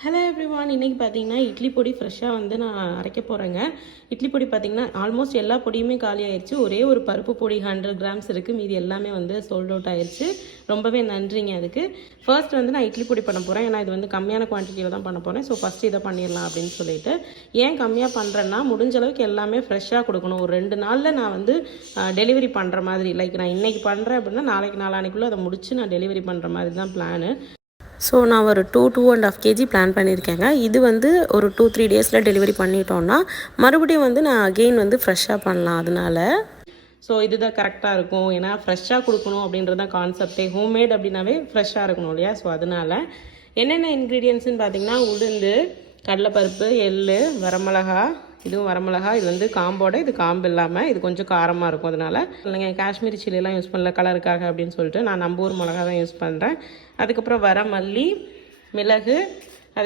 Hello everyone, இன்றைக்கி பார்த்தீங்கன்னா இட்லி பொடி ஃப்ரெஷ்ஷாக வந்து நான் அரைக்க போகிறேங்க. இட்லி பொடி பார்த்திங்கன்னா ஆல்மோஸ்ட் எல்லா பொடியுமே காலி ஆயிடுச்சு. ஒரே ஒரு பருப்பு பொடி 100 கிராம்ஸ் இருக்குது. மீதி எல்லாமே வந்து சோல்ட் அவுட் ஆயிடுச்சு. ரொம்பவே நன்றிங்க அதுக்கு. ஃபர்ஸ்ட் வந்து நான் இட்லி பொடி பண்ண போகிறேன். ஏன்னா இது வந்து கம்மியான குவான்டிட்டியில் தான் பண்ண போகிறேன். ஸோ ஃபஸ்ட்டு இதை பண்ணிடலாம் அப்படின்னு சொல்லிட்டு. ஏன் கம்மியாக பண்ணுறேன்னா, முடிஞ்ச அளவுக்கு எல்லாமே ஃப்ரெஷ்ஷாக கொடுக்கணும். ஒரு 2 நாளில் நான் வந்து டெலிவரி பண்ணுற மாதிரி, லைக் நான் இன்றைக்கி பண்ணுறேன் அப்படின்னா நாளைக்கு நாளானிக்குள்ளே அதை முடித்து நான் டெலிவரி பண்ணுற மாதிரி தான் பிளானு. ஸோ நான் ஒரு 2.5 kg பிளான் பண்ணியிருக்கேங்க. இது வந்து ஒரு 2-3 டேஸில் டெலிவரி பண்ணிட்டோன்னா மறுபடியும் வந்து நான் அகெயின் வந்து ஃப்ரெஷ்ஷாக பண்ணலாம். அதனால் ஸோ இதுதான் கரெக்டாக இருக்கும். ஏன்னா ஃப்ரெஷ்ஷாக கொடுக்கணும் அப்படின்றது தான் கான்செப்டே. ஹோம்மேட் அப்படின்னாவே ஃப்ரெஷ்ஷாக இருக்கணும் இல்லையா? ஸோ அதனால் என்னென்ன இன்க்ரீடியன்ட்ஸ்னு பார்த்திங்கன்னா, உளுந்து, கடலைப்பருப்பு, எள்ளு, வரமிளகா, இதுவும் வரமிளகா. இது வந்து காம்போட, இது காம்பு இல்லாமல், இது கொஞ்சம் காரமாக இருக்கும். அதனால் இல்லைங்க, காஷ்மீரி சில்லிலாம் யூஸ் பண்ணல கலருக்காக அப்படின்னு சொல்லிட்டு நான் நம்ம ஊர் மிளகா தான் யூஸ் பண்ணுறேன். அதுக்கப்புறம் வரமல்லி, மிளகு,